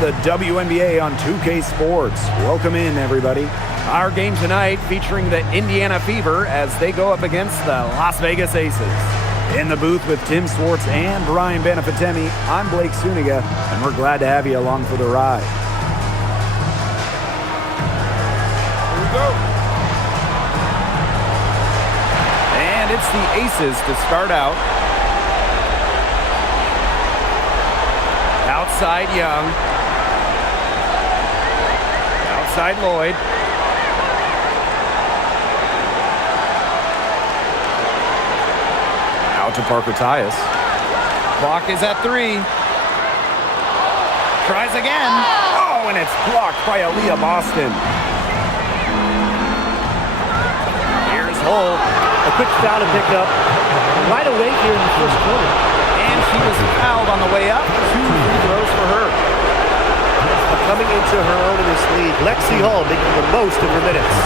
the WNBA on 2K Sports. Welcome in, everybody. Our game tonight featuring the Indiana Fever as they go up against the Las Vegas Aces. In the booth with Tim Swartz and Brian Benefitemi, I'm Blake Suniga, and we're glad to have you along for the ride. Here we go. And it's the Aces to start out. Outside Young. Outside Lloyd. Out to Parker Tyus. Clock is at 3. Tries again. Oh, and it's blocked by Aaliyah Boston. Here's Hull. A quick foul to pick up right away here in the first quarter. And she was fouled on the way up. 2 free throws for her. Coming into her own in this league, Lexi Hull making the most of her minutes.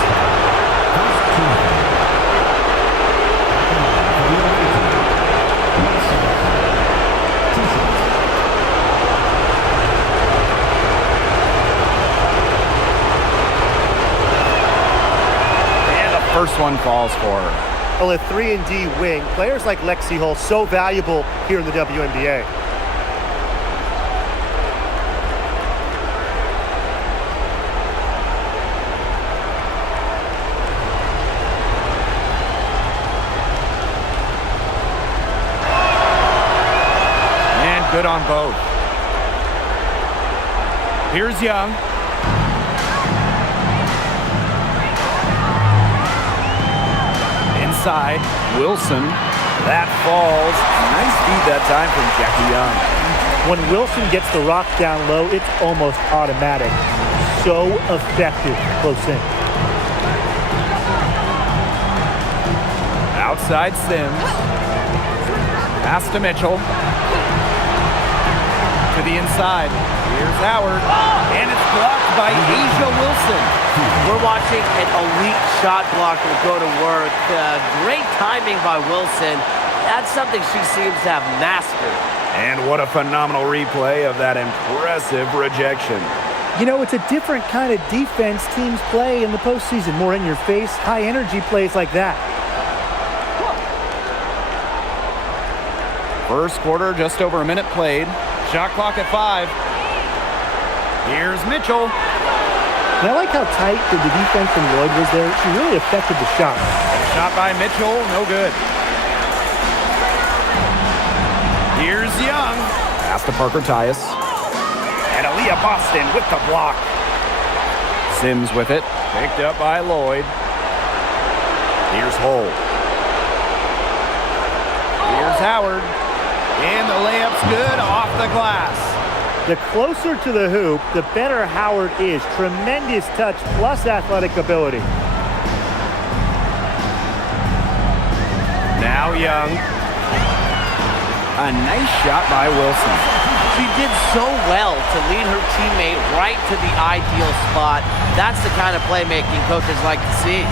And the first one falls for her. Well, a 3-and-D wing, players like Lexi Hull so valuable here in the WNBA. And good on both. Here's Young. Inside, Wilson. That falls. Nice feed that time from Jackie Young. When Wilson gets the rock down low, it's almost automatic. So effective close in. Outside Sims. Pass to Mitchell. To the inside. Here's Howard. And it's blocked by Asia Wilson. We're watching an elite shot blocker go to work. Great timing by Wilson. That's something she seems to have mastered. And what a phenomenal replay of that impressive rejection. You know, it's a different kind of defense teams play in the postseason. More in your face, high energy plays like that. First quarter, just over a minute played. Shot clock at 5. Here's Mitchell. And I like how tight the defense from Lloyd was there. She really affected the shot. Shot by Mitchell, no good. Here's Young. Pass to Parker Tyus. And Aaliyah Boston with the block. Sims with it. Picked up by Lloyd. Here's Hull. Here's Howard. And the layup's good off the glass. The closer to the hoop, the better Howard is. Tremendous touch plus athletic ability. Now Young. A nice shot by Wilson. She did so well to lead her teammate right to the ideal spot. That's the kind of playmaking coaches like to see.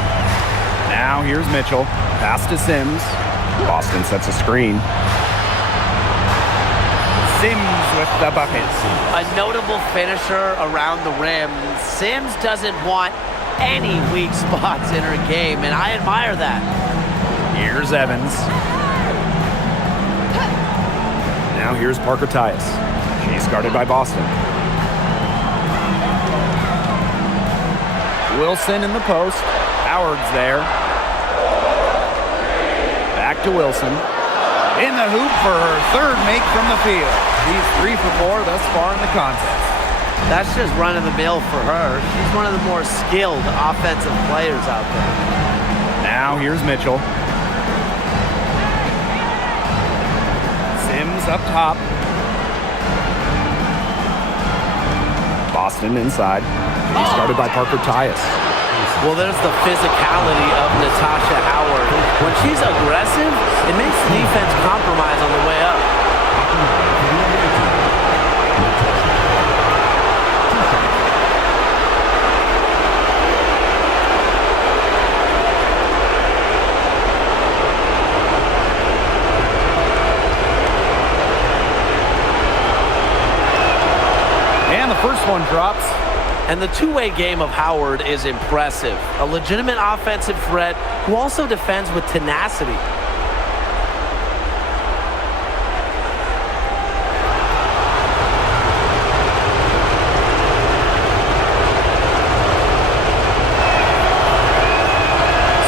Now here's Mitchell. Pass to Sims. Boston sets a screen. Sims with the buckets. A notable finisher around the rim. Sims doesn't want any weak spots in her game, and I admire that. Here's Evans. Now here's Parker Tyus. She's guarded by Boston. Wilson in the post. Howard's there. Back to Wilson. In the hoop for her third make from the field. She's 3 for 4 thus far in the contest. That's just run-of-the-mill for her. She's one of the more skilled offensive players out there. Now here's Mitchell. Sims up top. Boston inside. He's started by Parker Tyus. Well, there's the physicality of Natasha Howard. When she's aggressive, it makes the defense compromise on the way up. one drops. And the two-way game of Howard is impressive. A legitimate offensive threat who also defends with tenacity.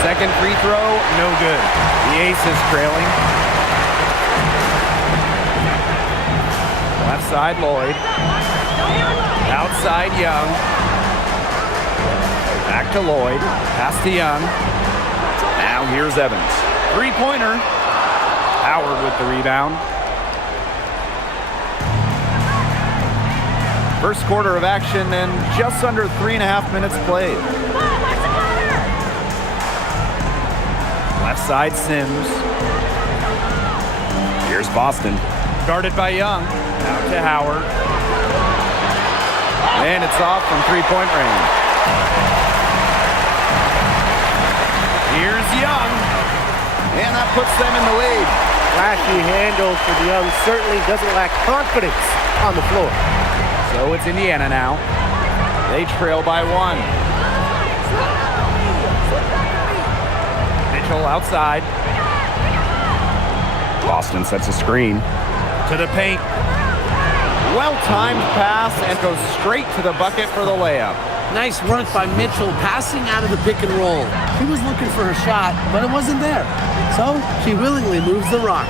Second free throw, no good. The Ace is trailing. Left side, Lloyd. Outside, Young. Back to Lloyd. Pass to Young. Now here's Evans. Three-pointer. Howard with the rebound. First quarter of action and just under 3.5 minutes played. Left side, Sims. Here's Boston. Guarded by Young. Out to Howard. And it's off from three-point range. Here's Young. And that puts them in the lead. Flashy handle for the Young. Certainly doesn't lack confidence on the floor. So it's Indiana now. They trail by one. Mitchell outside. Boston sets a screen. To the paint. Well-timed pass and goes straight to the bucket for the layup. Nice work by Mitchell passing out of the pick and roll. She was looking for her shot, but it wasn't there. So she willingly moves the rock.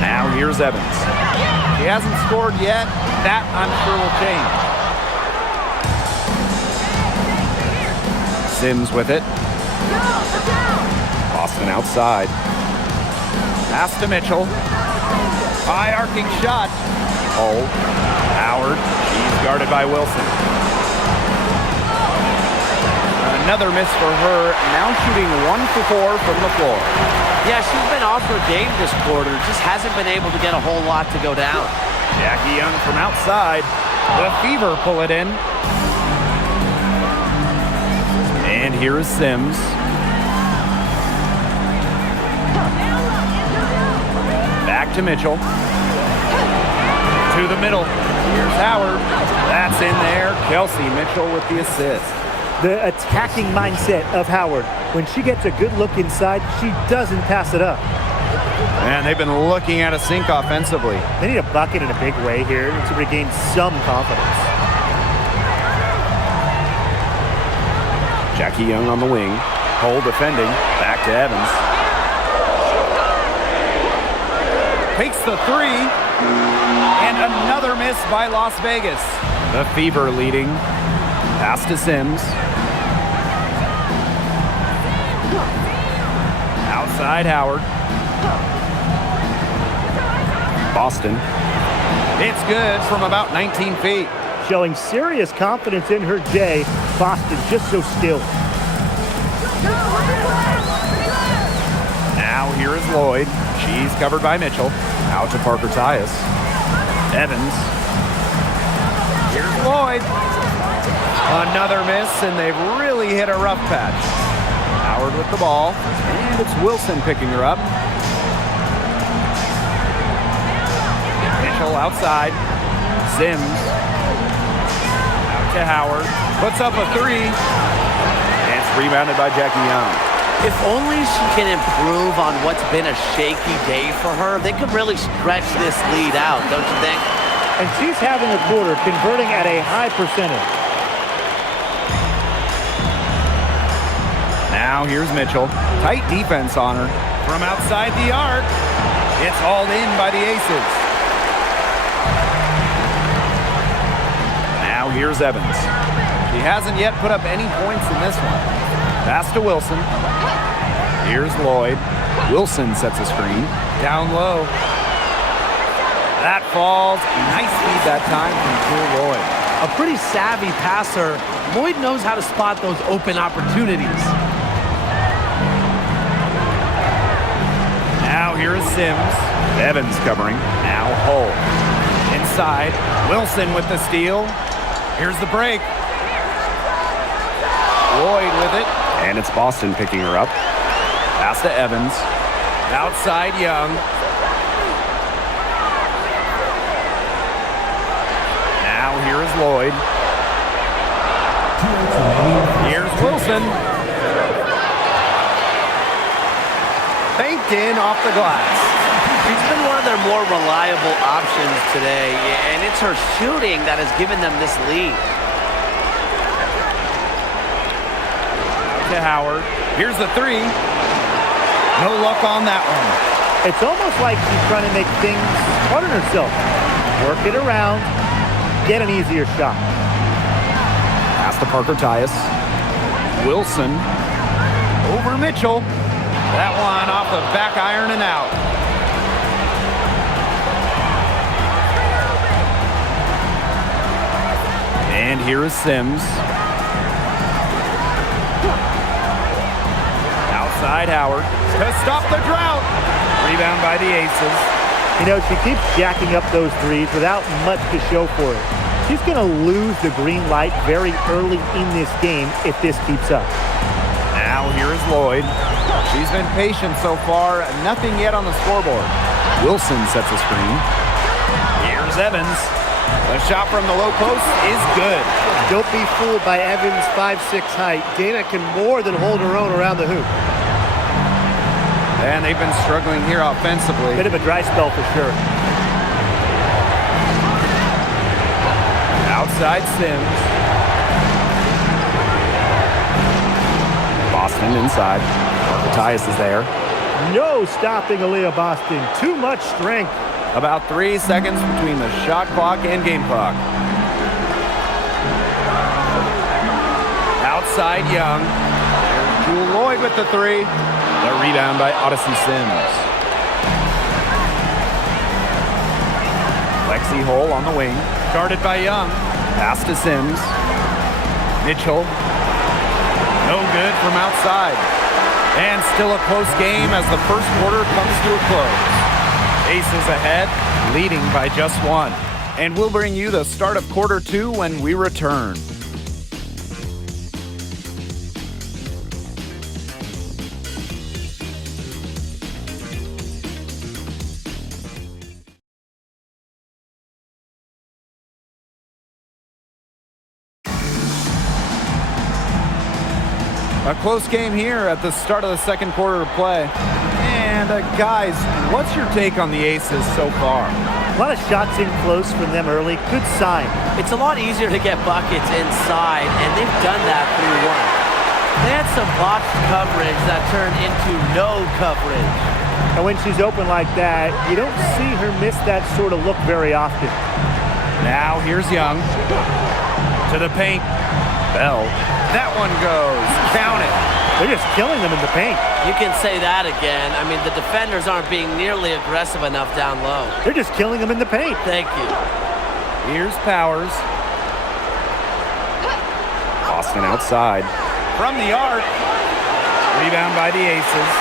Now here's Evans. He hasn't scored yet. That, I'm sure, will change. Sims with it. Boston outside. Pass to Mitchell. High arcing shot. Hold. Howard. She's guarded by Wilson. Another miss for her. Now shooting 1 for 4 from the floor. Yeah, she's been off her game this quarter. Just hasn't been able to get a whole lot to go down. Jackie Young from outside. The Fever pull it in. And here is Sims. Back to Mitchell. To the middle. Here's Howard. That's in there. Kelsey Mitchell with the assist. The attacking mindset of Howard. When she gets a good look inside, she doesn't pass it up. Man, they've been looking at a sink offensively. They need a bucket in a big way here to regain some confidence. Jackie Young on the wing. Cole defending. Back to Evans. Takes the three. And another miss by Las Vegas. The Fever leading. Pass to Sims. Outside Howard. Boston. It's good from about 19 feet. Showing serious confidence in her day. Boston just so still. Now here is Lloyd. She's covered by Mitchell. Out to Parker Tyus. Evans. Here's Lloyd. Another miss, and they've really hit a rough patch. Howard with the ball, and it's Wilson picking her up. Mitchell outside. Sims. Out to Howard. Puts up a three. And it's rebounded by Jackie Young. If only she can improve on what's been a shaky day for her, they could really stretch this lead out, don't you think? And she's having a quarter converting at a high percentage. Now here's Mitchell. Tight defense on her. From outside the arc. It's hauled in by the Aces. Now here's Evans. She hasn't yet put up any points in this one. Pass to Wilson. Here's Lloyd. Wilson sets a screen. Down low. That falls. Nice feed that time from Jewel Lloyd. A pretty savvy passer. Lloyd knows how to spot those open opportunities. Now here is Sims. Evans covering. Now Hull. Inside. Wilson with the steal. Here's the break. Lloyd with it. And it's Boston picking her up. Pass to Evans. Outside Young. Now Now here is Lloyd. Here's Wilson. Banked in off the glass. She's been one of their more reliable options today, and it's her shooting that has given them this lead. To Howard. Here's the three. No luck on that one. It's almost like she's trying to make things hard on herself. Work it around, get an easier shot. Pass to Parker Tyus. Wilson over Mitchell. That one off the back iron and out. And here is Sims. Outside Howard to stop the drought. Rebound by the Aces. You know, she keeps jacking up those threes without much to show for it. She's going to lose the green light very early in this game if this keeps up. Now here is Lloyd. She's been patient so far. Nothing yet on the scoreboard. Wilson sets a screen. Here's Evans. The shot from the low post is good. Don't be fooled by Evans' 5'6" height. Dana can more than hold her own around the hoop. And they've been struggling here offensively. Bit of a dry spell for sure. Outside Sims. Boston inside. Tyus is there. No stopping Aaliyah Boston. Too much strength. About 3 seconds between the shot clock and game clock. Outside Young. There's Jewel Lloyd with the three. The rebound by Odyssey Sims. Lexi Hole on the wing. Guarded by Young. Pass to Sims. Mitchell. No good from outside. And still a close game as the first quarter comes to a close. Aces ahead, leading by just one. And we'll bring you the start of quarter two when we return. A close game here at the start of the second quarter of play. And guys, what's your take on the Aces so far? A lot of shots in close from them early. Good sign. It's a lot easier to get buckets inside, and they've done that through one. They had some botched coverage that turned into no coverage. And when she's open like that, you don't see her miss that sort of look very often. Now here's Young. To the paint. Bell. That one goes. Count it. They're just killing them in the paint. You can say that again. I mean, the defenders aren't being nearly aggressive enough down low. They're just killing them in the paint. Thank you. Here's Powers. Boston outside. From the arc. Rebound by the Aces.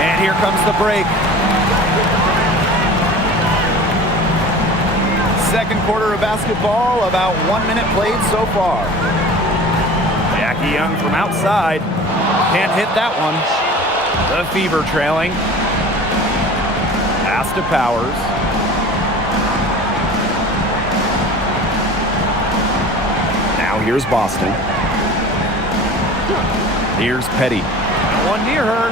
And here comes the break. Second quarter of basketball, about 1 minute played so far. Jackie Young from outside. Can't hit that one. The Fever trailing. Pass to Powers. Now here's Boston. Here's Petty. One near her.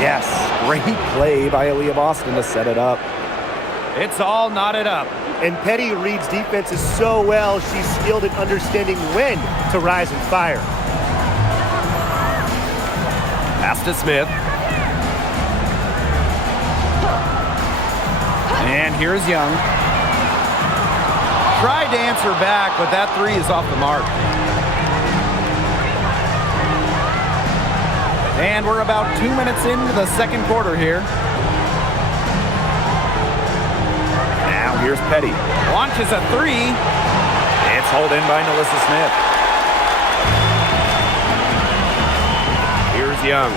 Yes, great play by Aaliyah Boston to set it up. It's all knotted up. And Petty reads defenses so well, she's skilled at understanding when to rise and fire. Pass to Smith. And here's Young. Tried to answer back, but that three is off the mark. And we're about 2 minutes into the second quarter here. Now here's Petty. Launches a three. It's hauled in by Nalissa Smith. Here's Young.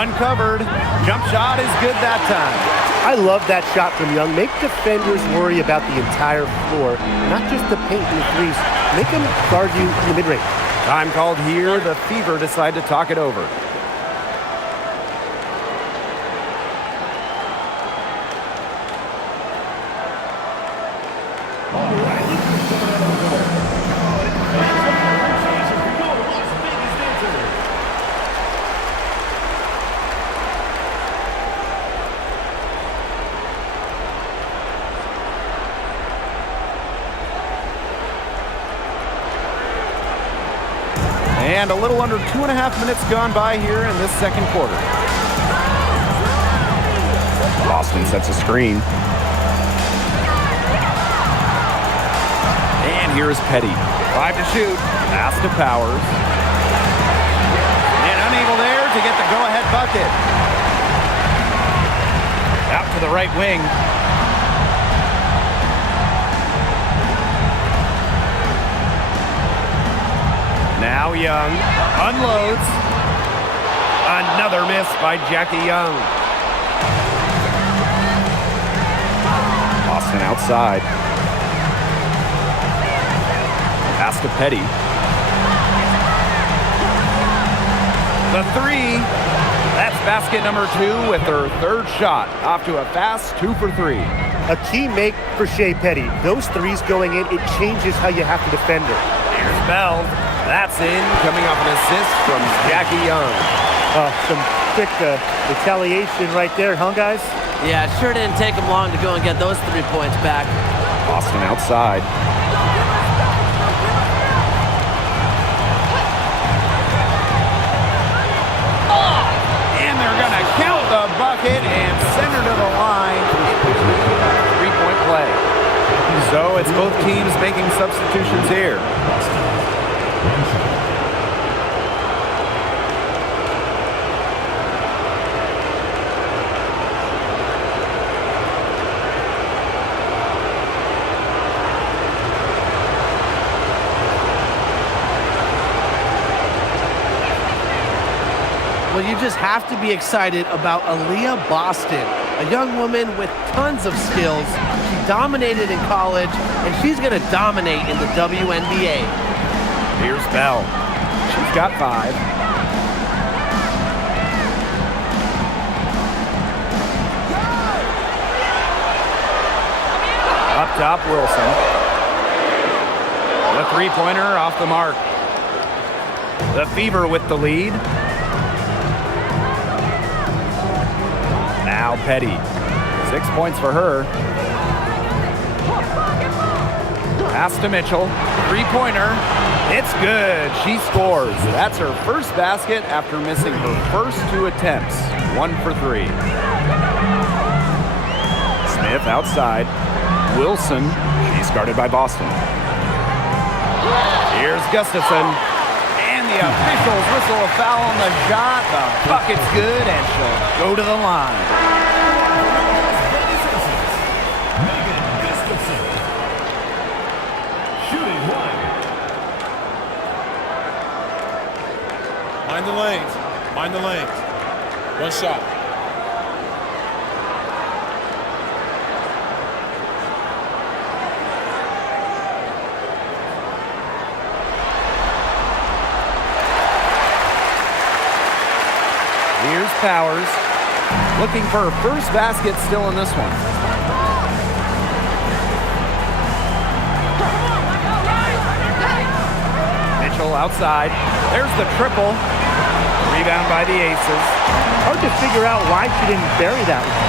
Uncovered. Jump shot is good that time. I love that shot from Young. Make defenders worry about the entire floor, not just the paint and the threes. Make them guard you in the mid-range. Time called here. The Fever decide to talk it over. And a little under 2.5 minutes gone by here in this second quarter. Boston sets a screen. And here is Petty. 5 to shoot. Pass to Powers. And unable there to get the go-ahead bucket. Out to the right wing. Now Young unloads. Another miss by Jackie Young. Boston outside. Pass to Petty. The three. That's basket number 2 with her third shot. Off to a fast 2 for 3. A key make for Shea Petty. Those threes going in, it changes how you have to defend her. Here's Bell. That's in, coming off an assist from Jackie Young. Some quick retaliation right there, huh, guys? Yeah, it sure didn't take them long to go and get those 3 points back. Boston outside. And they're going to count the bucket and send her to the line. 3-point play. So it's both teams making substitutions here. Well, you just have to be excited about Aaliyah Boston, a young woman with tons of skills. She dominated in college, and she's going to dominate in the WNBA. Here's Bell. She's got 5. Up top, Wilson. The three-pointer off the mark. The Fever with the lead. Now Petty. 6 points for her. Pass to Mitchell. Three-pointer. It's good. She scores. That's her first basket after missing her first 2 attempts. 1 for 3. Smith outside. Wilson. She's guarded by Boston. Here's Gustafson. And the officials whistle a foul on the shot. The bucket's good, and she'll go to the line. Mind the lanes. Mind the lanes. One shot. Here's Powers. Looking for her first basket still in this one. Mitchell outside. There's the triple. Rebound by the Aces. Hard to figure out why she didn't bury that one.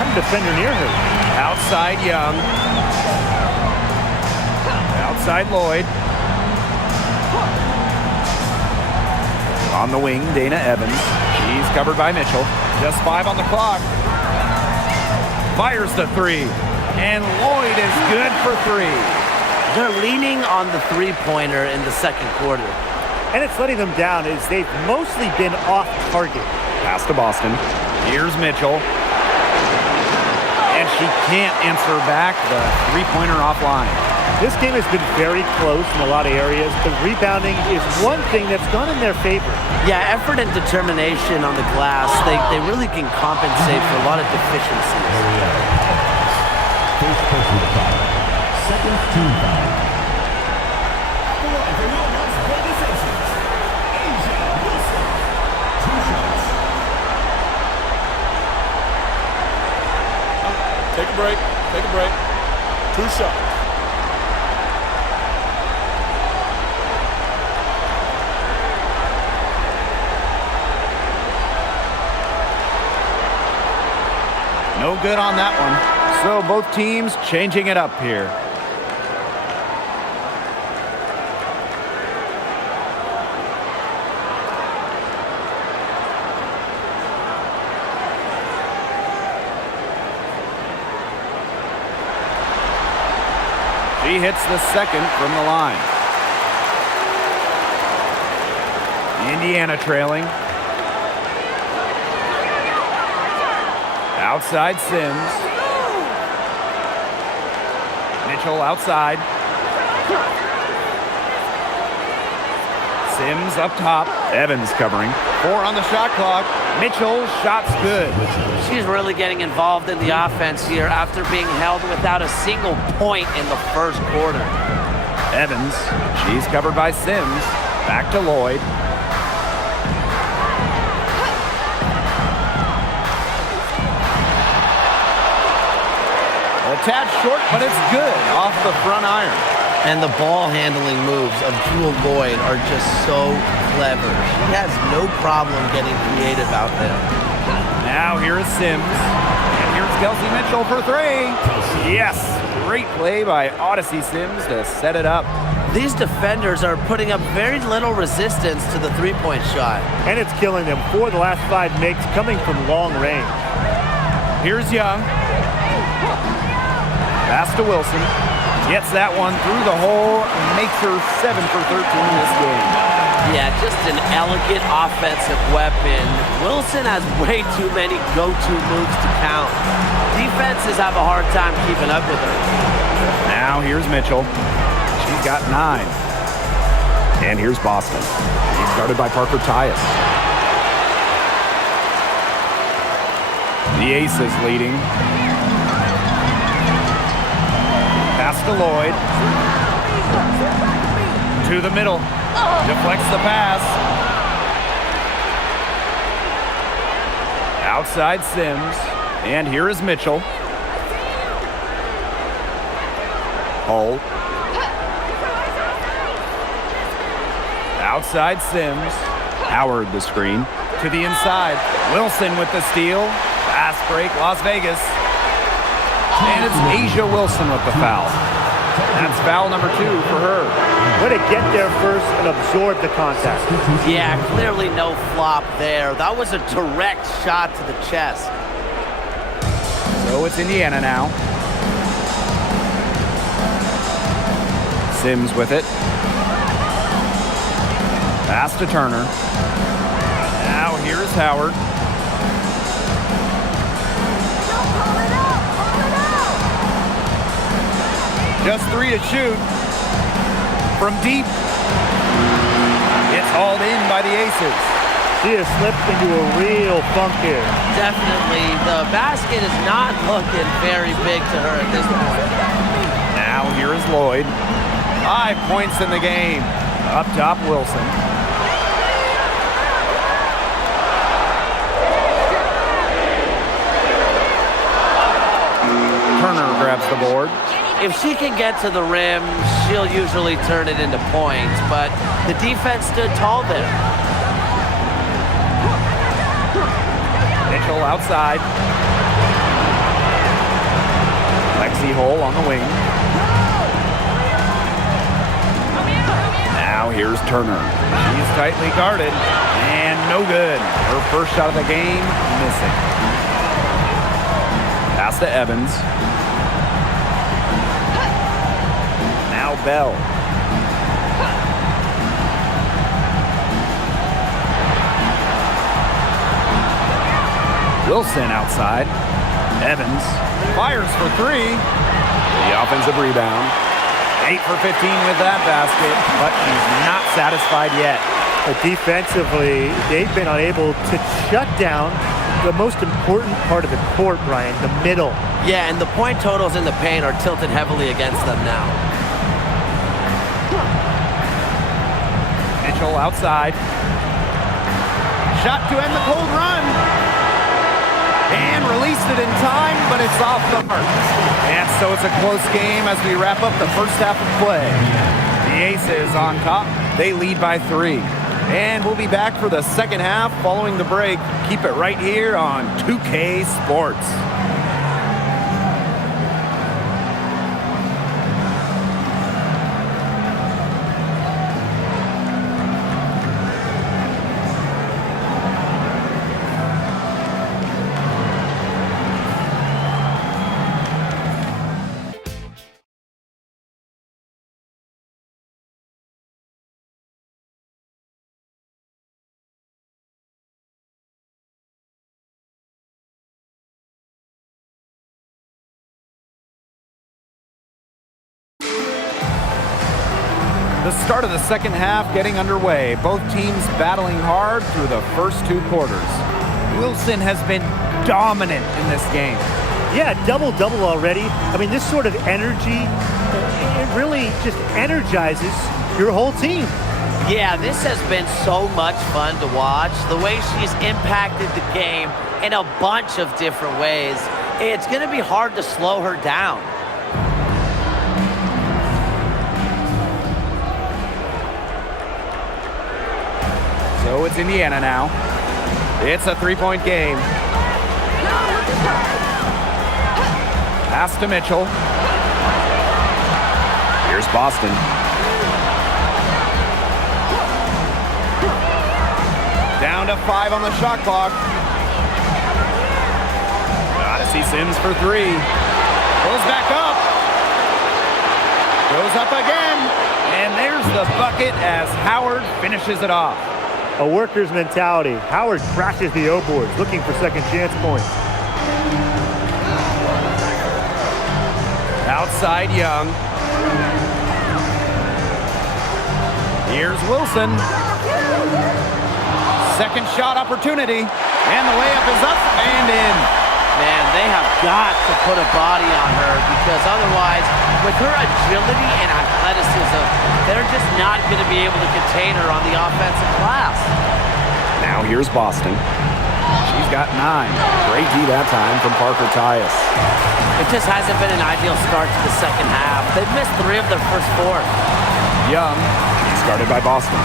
I'm a defender near her. Outside Young. Outside Lloyd. On the wing, Dana Evans. She's covered by Mitchell. Just 5 on the clock. Fires the 3. And Lloyd is good for 3. They're leaning on the three-pointer in the second quarter. And it's letting them down as they've mostly been off target. Pass to Boston. Here's Mitchell. And she can't answer back the three-pointer offline. This game has been very close in a lot of areas, but rebounding is one thing that's gone in their favor. Yeah, effort and determination on the glass, they really can compensate for a lot of deficiencies. First personal foul. Second team foul. Take a break. Take a break. 2 shots. No good on that one. So both teams changing it up here. She hits the second from the line. Indiana trailing. Outside Sims. Mitchell outside. Sims up top. Evans covering. 4 on the shot clock. Mitchell, shot's good. She's really getting involved in the offense here after being held without a single point in the first quarter. Evans, she's covered by Sims. Back to Lloyd. A tad short, but it's good off the front iron. And the ball handling moves of Jewel Lloyd are just so clever. She has no problem getting creative out there. Now here is Sims. And here's Kelsey Mitchell for 3. Yes, great play by Odyssey Sims to set it up. These defenders are putting up very little resistance to the three-point shot. And it's killing them. 4 of the last 5 makes coming from long range. Here's Young. Pass to Wilson. Gets that one through the hole. Makes her 7 for 13 in this game. Yeah, just an elegant offensive weapon. Wilson has way too many go-to moves to count. Defenses have a hard time keeping up with her. Now here's Mitchell. She's got 9. And here's Boston. He's guarded by Parker Tyus. The Aces leading. Pass to Lloyd. To the middle. Deflects the pass. Outside Sims. And here is Mitchell. Hull. Outside Sims. Howard the screen. To the inside. Wilson with the steal. Fast break, Las Vegas. And it's Asia Wilson with the foul. That's foul number 2 for her. Way to get there first and absorb the contact. Yeah, clearly no flop there. That was a direct shot to the chest. So it's Indiana now. Sims with it. Pass to Turner. Now here's Howard. Just 3 to shoot. From deep. It's hauled in by the Aces. She has slipped into a real funk here. Definitely. The basket is not looking very big to her at this point. Now here is Lloyd. 5 points in the game. Up top, Wilson. Turner grabs the board. If she can get to the rim, she'll usually turn it into points, but the defense stood tall there. Mitchell outside. Lexi Hole on the wing. Now here's Turner. She's tightly guarded and no good. Her first shot of the game, missing. Pass to Evans. Now Bell. Wilson outside. Evans fires for 3. The offensive rebound. 8 for 15 with that basket, but she's not satisfied yet. Defensively, they've been unable to shut down the most important part of the court, Brian, the middle. Yeah, and the point totals in the paint are tilted heavily against them now. Mitchell outside. Shot to end the cold run. And released it in time, but it's off the mark. And so it's a close game as we wrap up the first half of play. The Aces on top. They lead by 3. And we'll be back for the second half following the break. Keep it right here on 2K Sports. The start of the second half getting underway. Both teams battling hard through the first two quarters. Wilson has been dominant in this game. Yeah, double-double already. I mean, this sort of energy, it really just energizes your whole team. Yeah, this has been so much fun to watch. The way she's impacted the game in a bunch of different ways. It's going to be hard to slow her down. So it's Indiana now. It's a three-point game. Pass to Mitchell. Here's Boston. Down to 5 on the shot clock. Gotta see Sims for 3. Goes back up. Goes up again. And there's the bucket as Howard finishes it off. A worker's mentality. Howard crashes the O-boards, looking for second chance points. Outside Young. Here's Wilson. Second shot opportunity. And the layup is up and in. Man, they have got to put a body on her because otherwise, with her agility and athleticism, they're just not going to be able to contain her on the offensive glass. Now here's Boston. She's got 9. Great D that time from Parker Tyus. It just hasn't been an ideal start to the second half. They've missed 3 of their first 4. Young, started by Boston.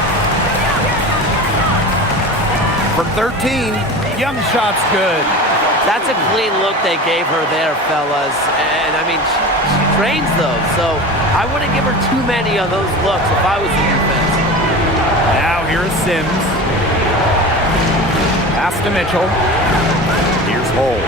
For 13, Young shot's good. That's a clean look they gave her there, fellas. And, I mean, she drains those, so I wouldn't give her too many of those looks if I was the defense. Now here's Sims. Pass to Mitchell. Here's Hole.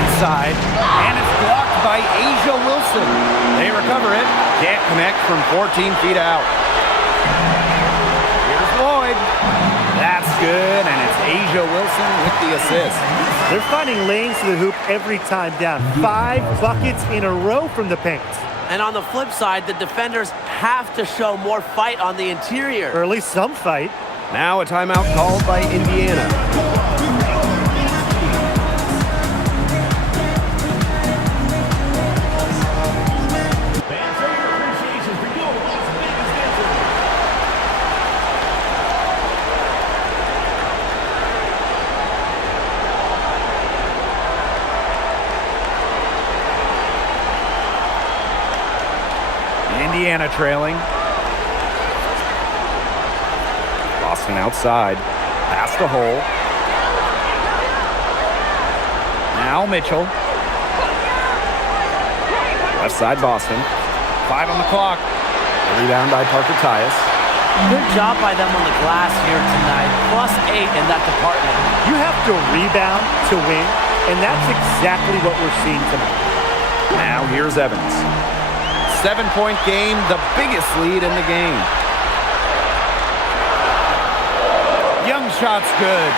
Inside. And it's blocked by Asia Wilson. They recover it. Can't connect from 14 feet out. Here's Lloyd. That's good, and it's Asia Wilson with the assist. They're finding lanes to the hoop every time down. 5 buckets in a row from the paint. And on the flip side, the defenders have to show more fight on the interior. Or at least some fight. Now a timeout called by Indiana. Indiana trailing. Boston outside. Pass to Hole. Now Mitchell. Left side Boston. 5 on the clock. A rebound by Parker Tyus. Good job by them on the glass here tonight. +8 in that department. You have to rebound to win, and that's exactly what we're seeing tonight. Now here's Evans. 7-point game, the biggest lead in the game. Young shot's good.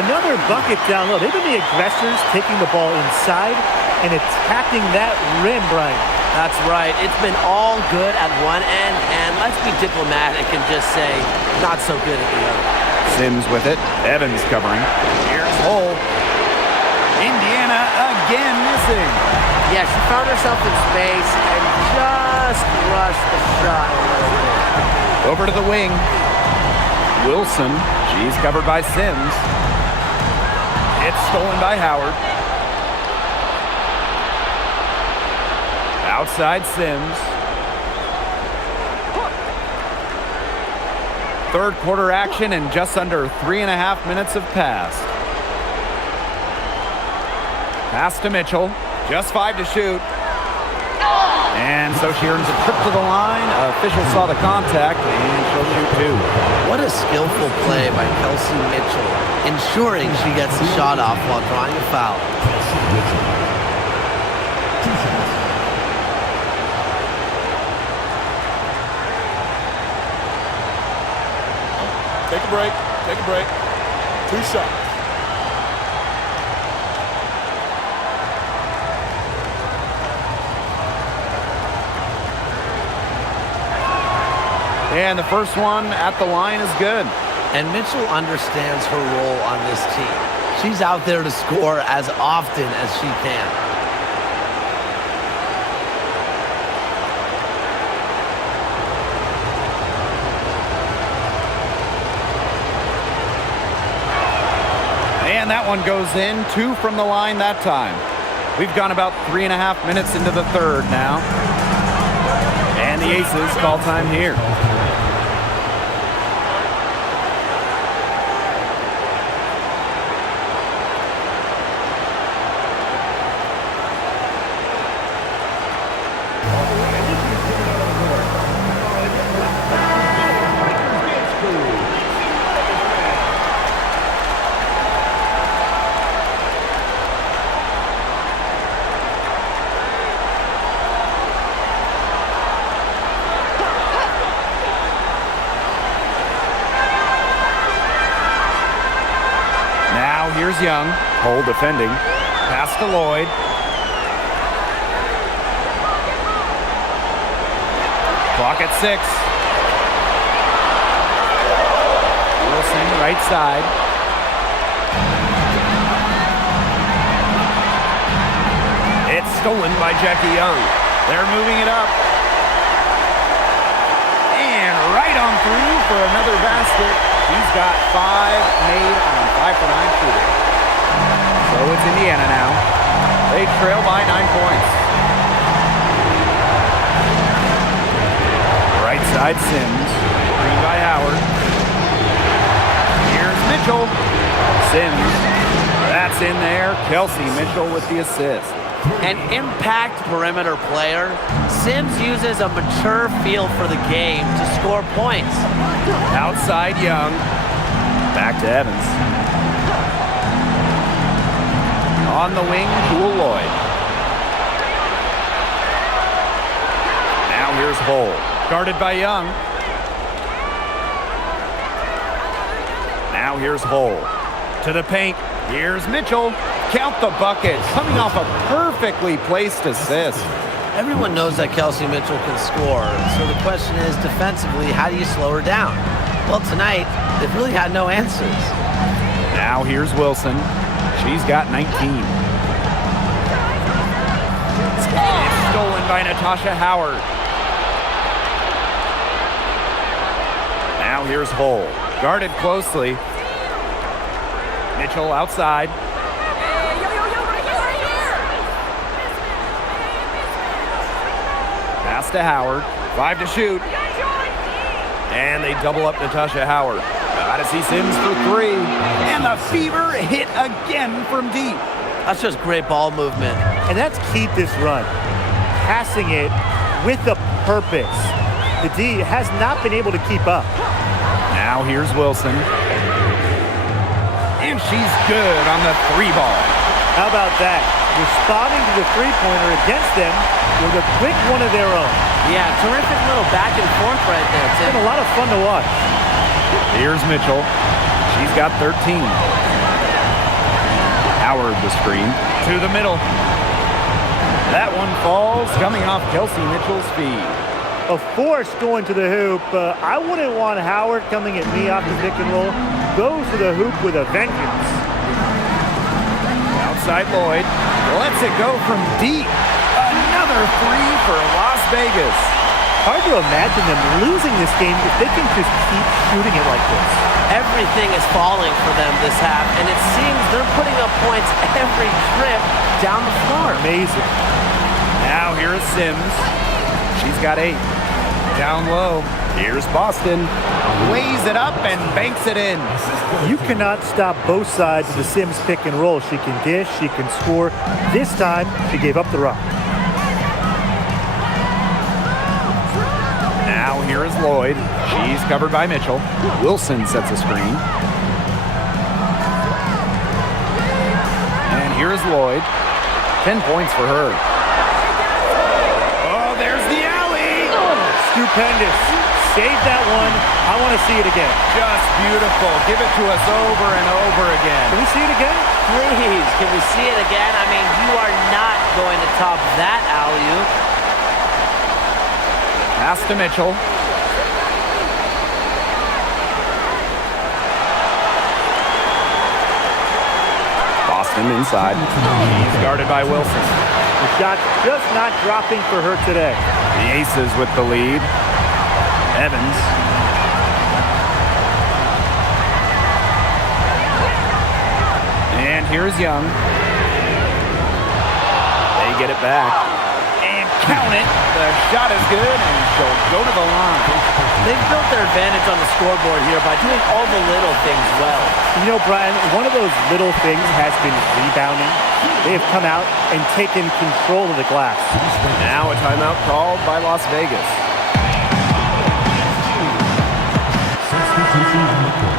Another bucket down low. They've been the aggressors, taking the ball inside and attacking that rim, Brian. That's right. It's been all good at one end, and let's be diplomatic and just say not so good at the other. Sims with it. Evans covering. Here's Hole. Indiana again missing. Yeah, she found herself in space and just rushed the shot a little bit. Over to the wing. Wilson. She's covered by Sims. It's stolen by Howard. Outside Sims. Third quarter action and just under 3.5 minutes have passed. Pass to Mitchell. Just 5 to shoot. And so she earns a trip to the line. Official saw the contact, and she'll shoot 2. What a skillful play by Kelsey Mitchell, ensuring she gets the shot off while drawing a foul. Take a break. Take a break. 2 shots. And the first one at the line is good. And Mitchell understands her role on this team. She's out there to score as often as she can. And that one goes in. 2 from the line that time. We've gone about 3.5 minutes into the third now. And the Aces call time here. Here's Young. Hole defending. Pass to Lloyd. Clock at 6. Wilson, right side. It's stolen by Jackie Young. They're moving it up. And right on through for another basket. He's got 5 made on 5 for 9 shooting. So it's Indiana now. They trail by 9 points. Right side Sims. Screen by Howard. Here's Mitchell. Sims. That's in there. Kelsey Mitchell with the assist. An impact perimeter player, Sims uses a mature feel for the game to score points. Outside Young. Back to Evans. On the wing, Jewel Lloyd. Now here's Hole. Guarded by Young. Now here's Hole. To the paint. Here's Mitchell. Count the bucket. Coming off a perfectly placed assist. Everyone knows that Kelsey Mitchell can score, so the question is, defensively, how do you slow her down? Well, tonight, they've really had no answers. Now here's Wilson. She's got 19. It's stolen by Natasha Howard. Now here's Hole. Guarded closely. Mitchell outside. Pass to Howard. 5 to shoot. And they double up Natasha Howard. Gotta see Sims for 3. And the Fever hit again from deep. That's just great ball movement. And that's key to this run. Passing it with a purpose. The D has not been able to keep up. Now here's Wilson. And she's good on the 3 ball. How about that? Responding to the three-pointer against them with a quick one of their own. Yeah, terrific little back and forth right there, It's Tim. been a lot of fun to watch. Here's Mitchell. She's got 13. Howard the screen. To the middle. That one falls, coming off Kelsey Mitchell's feed. A force going to the hoop. I wouldn't want Howard coming at me off the pick and roll. Goes to the hoop with a vengeance. Outside Lloyd. Lets it go from deep. Another 3 for Las Vegas. Hard to imagine them losing this game if they can just keep shooting it like this. Everything is falling for them this half, and it seems they're putting up points every trip down the floor. Amazing. Now here is Sims. She's got 8. Down low. Here's Boston. Lays it up and banks it in. You cannot stop both sides of the Sims pick and roll. She can dish, she can score. This time, she gave up the rock. Now here is Lloyd. She's covered by Mitchell. Wilson sets a screen. And here is Lloyd. 10 points for her. Oh, there's the alley. Stupendous. Save that one. I want to see it again. Just beautiful. Give it to us over and over again. Can we see it again? Please, can we see it again? I mean, you are not going to top that alley-oop. Pass to Mitchell. Boston inside. He's guarded by Wilson. The shot's just not dropping for her today. The Aces with the lead. Evans. And here's Young. They get it back. And count it. The shot is good, and she'll go to the line. They've built their advantage on the scoreboard here by doing all the little things well. You know, Brian, one of those little things has been rebounding. They have come out and taken control of the glass. Now a timeout called by Las Vegas. Substitution on the court.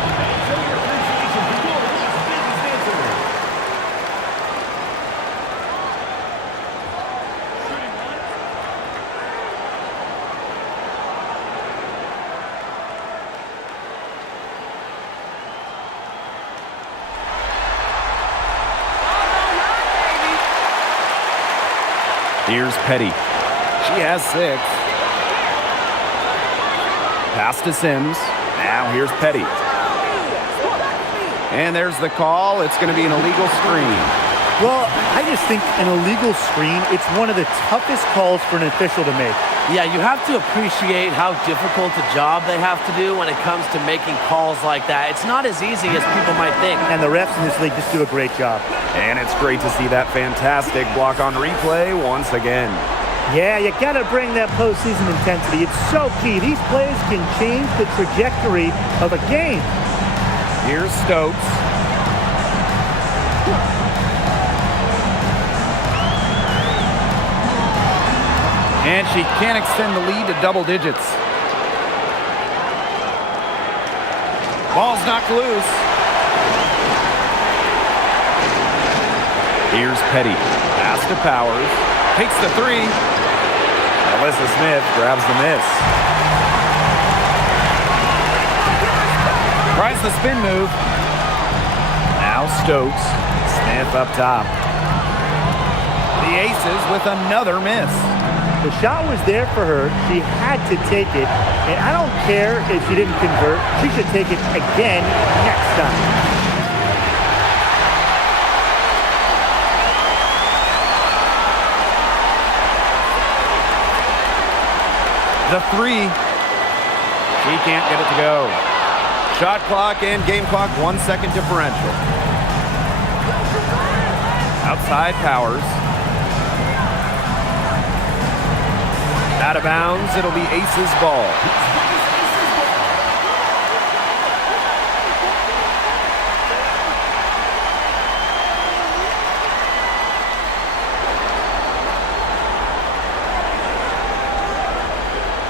Here's Petty. She has 6. Pass to Sims. Now here's Petty. And there's the call. It's going to be an illegal screen. Well, I just think an illegal screen, it's one of the toughest calls for an official to make. Yeah, you have to appreciate how difficult a job they have to do when it comes to making calls like that. It's not as easy as people might think. And the refs in this league just do a great job. And it's great to see that fantastic block on replay once again. Yeah, you got to bring that postseason intensity. It's so key. These plays can change the trajectory of a game. Here's Stokes. And she can't extend the lead to double digits. Ball's knocked loose. Here's Petty. Pass to Powers. Takes the 3. Alyssa Smith grabs the miss. Tries the spin move. Now Stokes. Smith up top. The Aces with another miss. The shot was there for her. She had to take it. And I don't care if she didn't convert. She should take it again next time. The 3. She can't get it to go. Shot clock and game clock 1 second differential. Outside Powers. Out of bounds, it'll be Aces ball.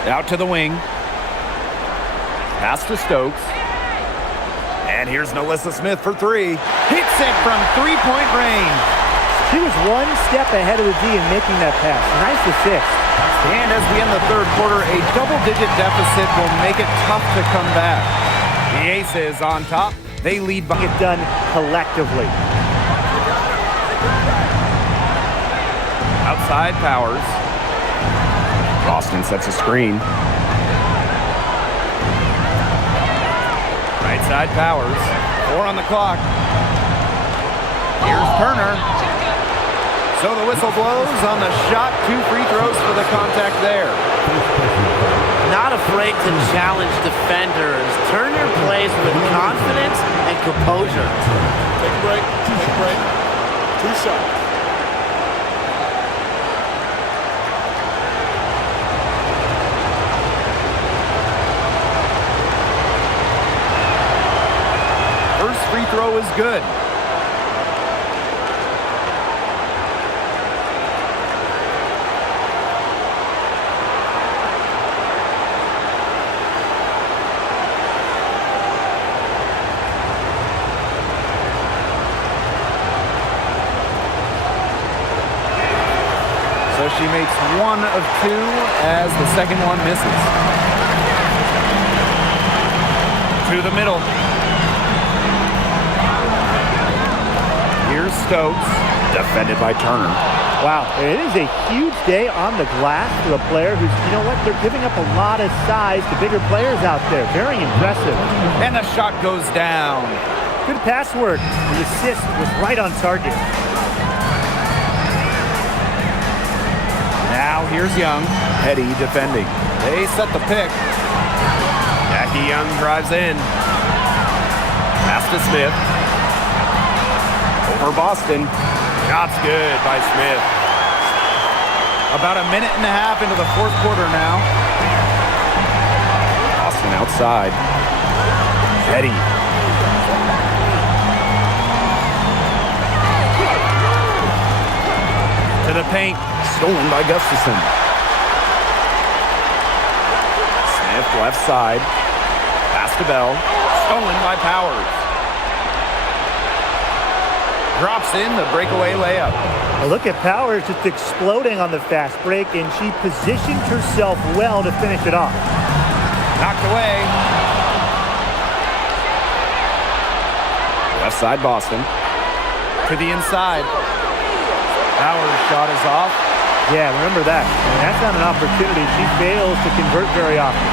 Out to the wing. Pass to Stokes. And here's Alyssa Smith for 3. Hits it from 3-point range. She was one step ahead of the D in making that pass. Nice assist. And as we end the third quarter, a double-digit deficit will make it tough to come back. The Aces on top. They lead by... Get done collectively. Outside Powers. Boston sets a screen. Right side Powers. 4 on the clock. Here's Turner. So the whistle blows on the shot. 2 free throws for the contact there. Not afraid to challenge defenders. Turner plays with confidence and composure. Take a break. Take a break. 2 shots. First free throw is good. So she makes 1 of 2 as the second one misses. To the middle. Here's Stokes, defended by Turner. Wow, it is a huge day on the glass for a player who's, you know what, they're giving up a lot of size to bigger players out there. Very impressive. And the shot goes down. Good pass work. The assist was right on target. Now here's Young. Petty defending. They set the pick. Jackie Young drives in. Pass to Smith. Over Boston. Shot's good by Smith. About a minute and a half into the fourth quarter now. Boston outside. Petty. To the paint. Stolen by Gustafson. Smith left side. Pass to Bell. Stolen by Powers. Drops in the breakaway layup. Well, look at Powers just exploding on the fast break, and she positioned herself well to finish it off. Knocked away. Left side Boston. To the inside. Powers' shot is off. Yeah, remember that. And that's not an opportunity. She fails to convert very often.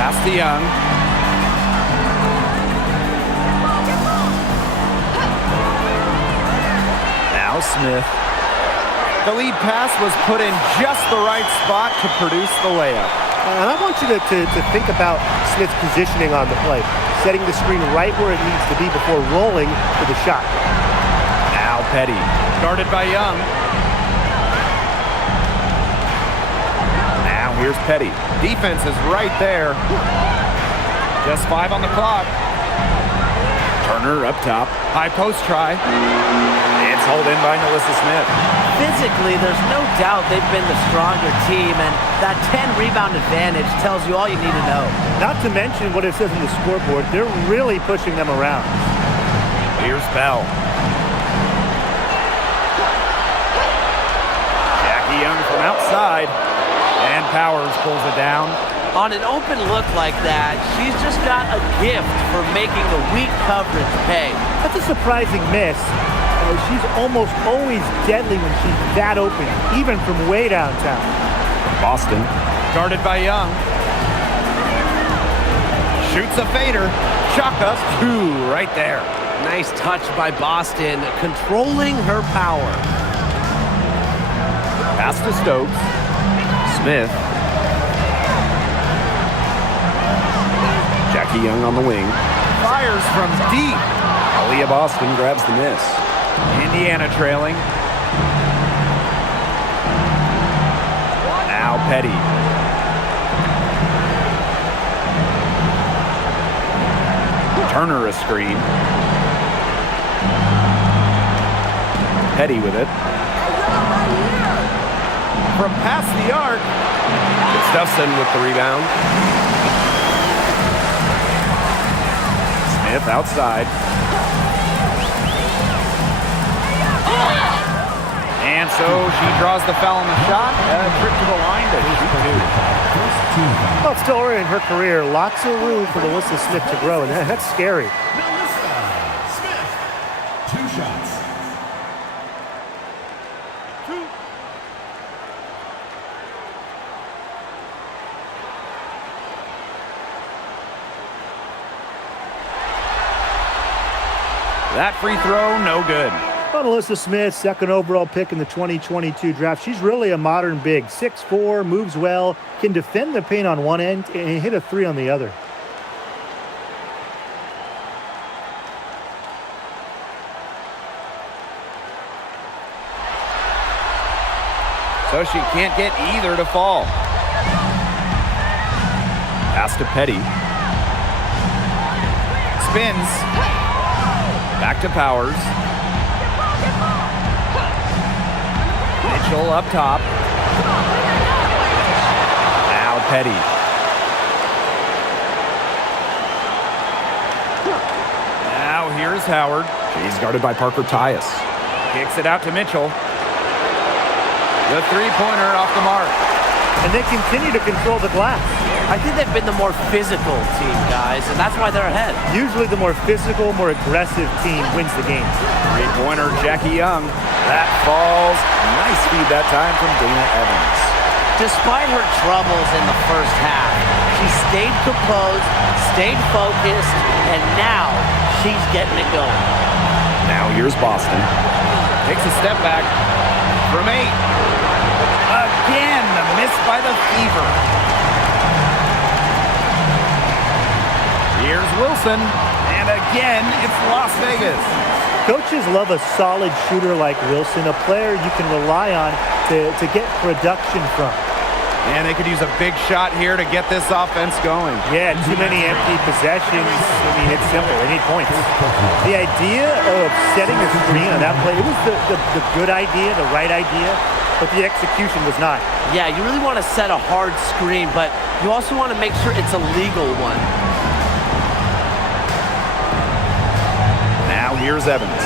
Pass to Young. Now Smith. The lead pass was put in just the right spot to produce the layup. And I want you to think about Smith's positioning on the play, setting the screen right where it needs to be before rolling for the shot. Now Petty. Guarded by Young. Now here's Petty. Defense is right there. Just 5 on the clock. Turner up top. High post try. It's hauled in by Melissa Smith. Physically, there's no doubt they've been the stronger team, and that 10-rebound advantage tells you all you need to know. Not to mention what it says on the scoreboard, they're really pushing them around. Here's Bell. Jackie Young from outside, and Powers pulls it down. On an open look like that, she's just got a gift for making the weak coverage pay. That's a surprising miss. She's almost always deadly when she's that open, even from way downtown. Boston, guarded by Young. Shoots a fader. Chalk up 2 right there. Nice touch by Boston, controlling her power. Pass to Stokes. Smith. Jackie Young on the wing. Fires from deep. Aaliyah Boston grabs the miss. Indiana trailing. Now Petty. Turner a screen. Petty with it. From past the arc. Gustafson with the rebound. Smith outside. And so she draws the foul on the shot. A trip to the line to shoot 2. Well, still early in her career, lots of room for Melissa Smith to grow, and that's scary. Melissa Smith, 2 shots. That free throw, no good. Well, Melissa Smith, second overall pick in the 2022 draft. She's really a modern big. 6'4", moves well, can defend the paint on one end and hit a 3 on the other. So she can't get either to fall. Pass to Petty. Spins. Back to Powers. Mitchell up top. Now Petty. Now here's Howard. She's guarded by Parker Tyus. Kicks it out to Mitchell. The three-pointer off the mark. And they continue to control the glass. I think they've been the more physical team, guys, and that's why they're ahead. Usually the more physical, more aggressive team wins the game. Three-pointer, Jackie Young. That falls. Nice feed that time from Dana Evans. Despite her troubles in the first half, she stayed composed, stayed focused, and now she's getting it going. Now here's Boston. Takes a step back from 8. Again, the miss by the Fever. Here's Wilson, and again, it's Las Vegas. Coaches love a solid shooter like Wilson, a player you can rely on to get production from. And they could use a big shot here to get this offense going. Yeah, too many empty possessions. I mean, it's simple. They need points. The idea of setting a screen on that play, it was the good idea, the right idea, but the execution was not. Yeah, you really want to set a hard screen, but you also want to make sure it's a legal one. Now here's Evans.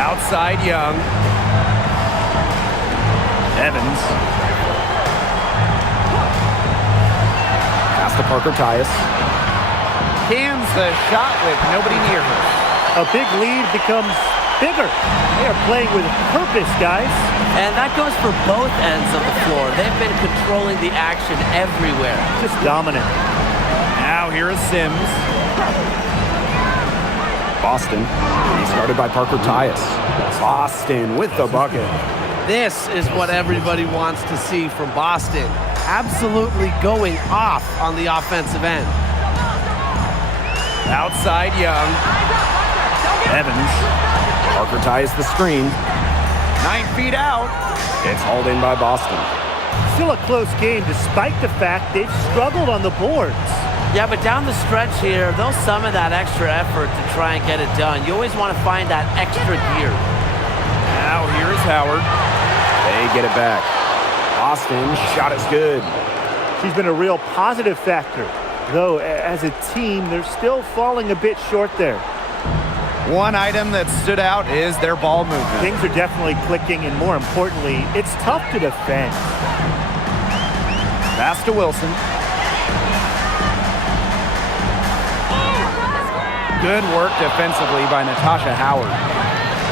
Outside Young. Evans. Pass to Parker Tyus. Cans the shot with nobody near her. A big lead becomes bigger. They are playing with purpose, guys. And that goes for both ends of the floor. They've been controlling the action everywhere. Just dominant. Now here is Sims. Boston. He started by Parker Tyus. Boston with the bucket. This is what everybody wants to see from Boston. Absolutely going off on the offensive end. Outside Young. Evans. Parker ties the screen. 9 feet out. It's hauled in by Boston. Still a close game despite the fact they've struggled on the boards. Yeah, but down the stretch here, they'll summon that extra effort to try and get it done. You always want to find that extra gear. Now here's Howard. They get it back. Boston shot is good. She's been a real positive factor. Though, as a team, they're still falling a bit short there. One item that stood out is their ball movement. Things are definitely clicking, and more importantly, it's tough to defend. Pass to Wilson. Good work defensively by Natasha Howard.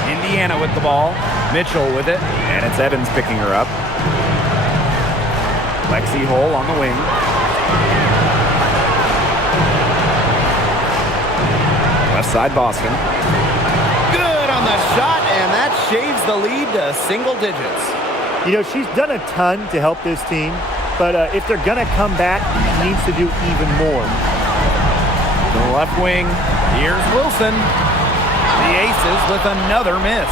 Indiana with the ball. Mitchell with it, and it's Evans picking her up. Lexi Hole on the wing. Left side Boston. Good on the shot, and that shaves the lead to single digits. You know, she's done a ton to help this team, but if they're going to come back, she needs to do even more. To the left wing, here's Wilson. The Aces with another miss.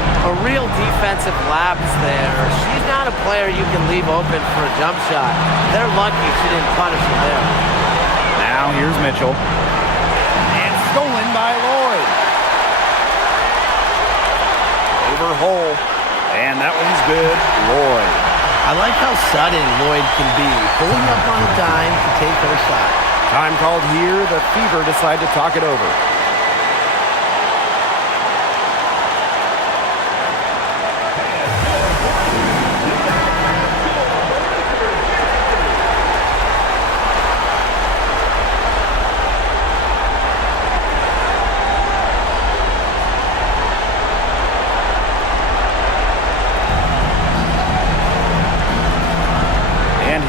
A real defensive lapse there. She's not a player you can leave open for a jump shot. They're lucky she didn't punish her there. Now here's Mitchell. And stolen by Lloyd. Over Hole. And that one's good. Lloyd. I like how sudden Lloyd can be. Pulling up on a dime to take her shot. Time called here. The Fever decide to talk it over.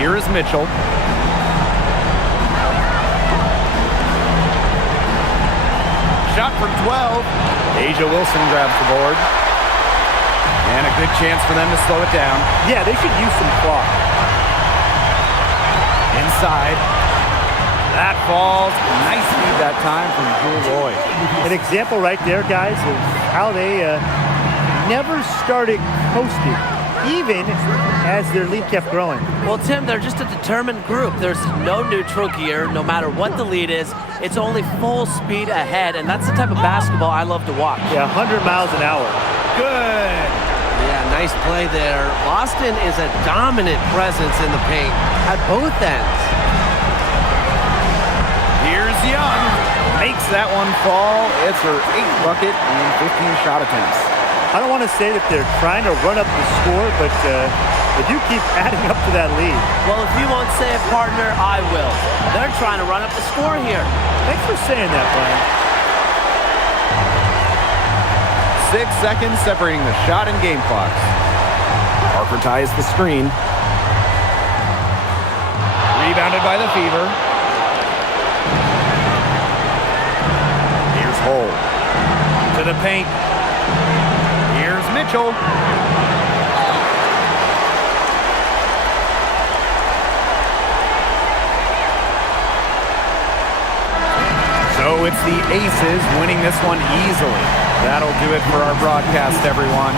Here is Mitchell. Shot from 12. Asia Wilson grabs the board. And a good chance for them to slow it down. Yeah, they should use some clock. Inside. That falls. Nice feed that time from Jewel Lloyd. An example right there, guys, of how they never started coasting, even as their lead kept growing. Well, Tim, they're just a determined group. There's no neutral gear, no matter what the lead is. It's only full speed ahead, and that's the type of basketball I love to watch. Yeah, 100 miles an hour. Good. Yeah, nice play there. Boston is a dominant presence in the paint at both ends. Here's Young. Makes that one fall. It's her 8th bucket and 15 shot attempts. I don't want to say that they're trying to run up the score, but they do keep adding up to that lead. Well, if you won't say it, partner, I will. They're trying to run up the score here. Thanks for saying that, Brian. 6 seconds separating the shot and game clocks. Parker ties the screen. Rebounded by the Fever. Here's Hull. To the paint. Here's Mitchell. So it's the Aces winning this one easily. That'll do it for our broadcast, everyone.